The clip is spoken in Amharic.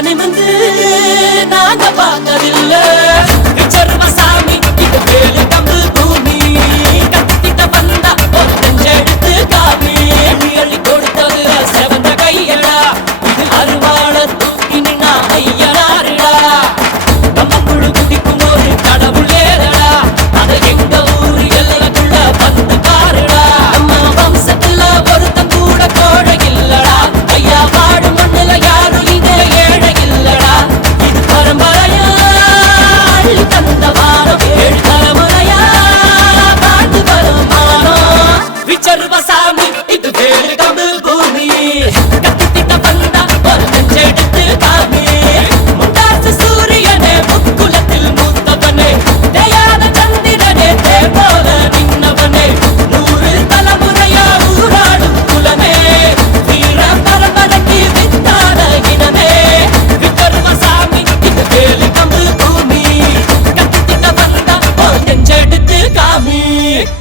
Ani mandi na na pa kadille. Mommy!